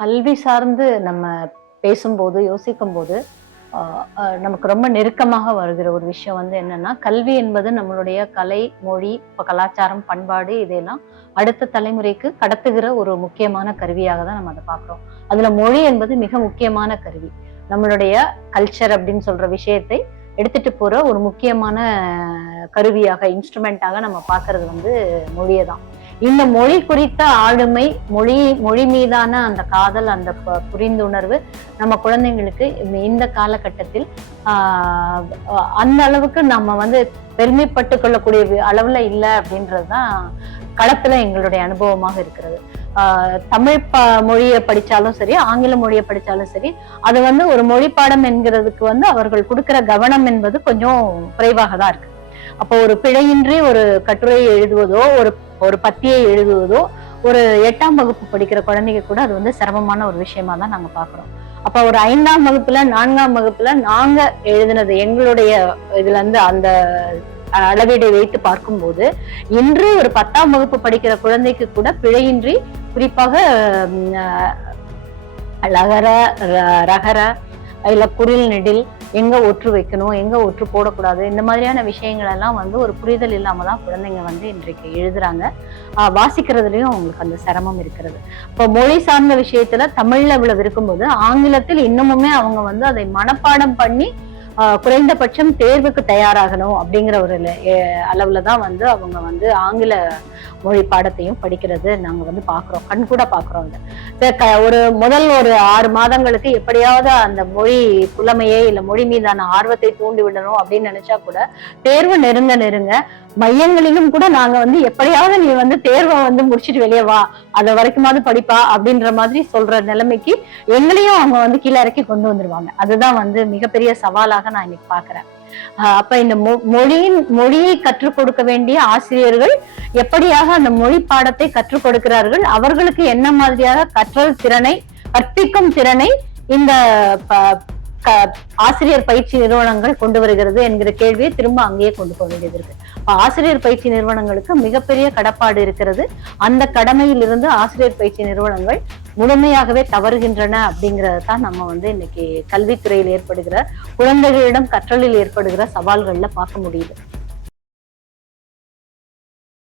கல்வி சார்ந்து நம்ம பேசும்போது, யோசிக்கும்போது, நமக்கு ரொம்ப நெருக்கமாக வருகிற ஒரு விஷயம் என்னன்னா, கல்வி என்பது நம்மளுடைய கலை, மொழி, கலாச்சாரம், பண்பாடு இதையெல்லாம் அடுத்த தலைமுறைக்கு கடத்துகிற ஒரு முக்கியமான கருவியாக தான் நம்ம அத பார்க்குறோம். அதுல மொழி என்பது மிக முக்கியமான கருவி. நம்மளுடைய கல்ச்சர் அப்படின்னு சொல்ற விஷயத்தை எடுத்துட்டு போற ஒரு முக்கியமான கருவியாக, இன்ஸ்ட்ருமென்ட்டாக நம்ம பார்க்கறது மொழிய தான். இந்த மொழி குறித்த ஆளுமை, மொழி மீதான அந்த காதல், அந்த புரிந்துணர்வு நம்ம குழந்தைங்களுக்கு இந்த காலகட்டத்தில் அந்த அளவுக்கு நம்ம பெருமைப்பட்டுக் கொள்ளக்கூடிய அளவுல இல்ல அப்படின்றதுதான் களத்துல எங்களுடைய அனுபவமாக இருக்கிறது. தமிழ் மொழியை படிச்சாலும் சரி, ஆங்கில மொழியை படிச்சாலும் சரி, அது ஒரு மொழி பாடம் என்கிறதுக்கு அவர்கள் கொடுக்கிற கவனம் என்பது கொஞ்சம் குறைவாக தான் இருக்கு. அப்போ ஒரு பிழையின்றி ஒரு கட்டுரையை எழுதுவதோ, ஒரு பத்தியை எழுதுவதோ, ஒரு 8ஆம் வகுப்பு படிக்கிற குழந்தைங்க கூட அது சிரமமான ஒரு விஷயமா தான் நாங்க பாக்குறோம். அப்ப ஒரு 5ஆம் வகுப்புல, 4ஆம் வகுப்புல நாங்க எழுதினது எங்களுடைய இதுல இருந்து அந்த அளவீடை வைத்து பார்க்கும்போது, இன்று ஒரு 10ஆம் வகுப்பு படிக்கிற குழந்தைக்கு கூட பிழையின்றி, குறிப்பாக லகர, ரகர, இல்ல குறில் நெடில், எங்க ஒற்று வைக்கணும், எங்க ஒற்று போடக்கூடாது, இந்த மாதிரியான விஷயங்கள் எல்லாம் ஒரு புரிதல் இல்லாம தான் குழந்தைங்க இன்றைக்கு எழுதுறாங்க. வாசிக்கிறதுலயும் அவங்களுக்கு அந்த சிரமம் இருக்கிறது. இப்போ மொழி சார்ந்த விஷயத்துல தமிழ்ல இவ்வளவு இருக்கும்போது, ஆங்கிலத்தில் இன்னமுமே அவங்க அதை மனப்பாடம் பண்ணி குறைந்தபட்சம் தேர்வுக்கு தயாராகணும் அப்படிங்கிற ஒரு அளவுலதான் அவங்க ஆங்கில மொழி பாடத்தையும் படிக்கிறது நாங்க பாக்குறோம், கண் கூட பாக்குறோம். ஒரு முதல் ஒரு 6 மாதங்களுக்கு எப்படியாவது அந்த மொழி புலமையை இல்ல மொழி மீதான ஆர்வத்தை தூண்டி விடணும் அப்படின்னு நினைச்சா கூட, தேர்வு நெருங்க நெருங்க மையங்களிலும் கூட நாங்க எப்படியாவது நீ தேர்வை முடிச்சுட்டு வெளியே வா, அத வரைக்குமாவது படிப்பா அப்படின்ற மாதிரி சொல்ற நிலைமைக்கு எங்களையும் அவங்க கீழே இறக்கி கொண்டு வந்துருவாங்க. அதுதான் மிகப்பெரிய சவாலாக நான் இன்னைக்கு பாக்குறேன். அப்ப இந்த மொழியை கற்றுக் கொடுக்க வேண்டிய ஆசிரியர்கள் எப்படியாக அந்த மொழி பாடத்தை கற்றுக் கொடுக்கிறார்கள், அவர்களுக்கு என்ன மாதிரியாக கற்பிக்கும் திறனை இந்த ஆசிரியர் பயிற்சி நிறுவனங்கள் கொண்டு வருகிறது என்கிற கேள்வியை திரும்ப அங்கேயே கொண்டு போக வேண்டியது இருக்கு. ஆசிரியர் பயிற்சி நிறுவனங்களுக்கு மிகப்பெரிய கடப்பாடு இருக்கிறது. அந்த கடமையில் இருந்து ஆசிரியர் பயிற்சி நிறுவனங்கள் முழுமையாகவே தவறுகின்றன அப்படிங்கறதான் நம்ம இன்னைக்கு கல்வித்துறையில் ஏற்படுகிற, குழந்தைகளிடம் கற்றலில் ஏற்படுகிற சவால்கள்ல பார்க்க முடியுது.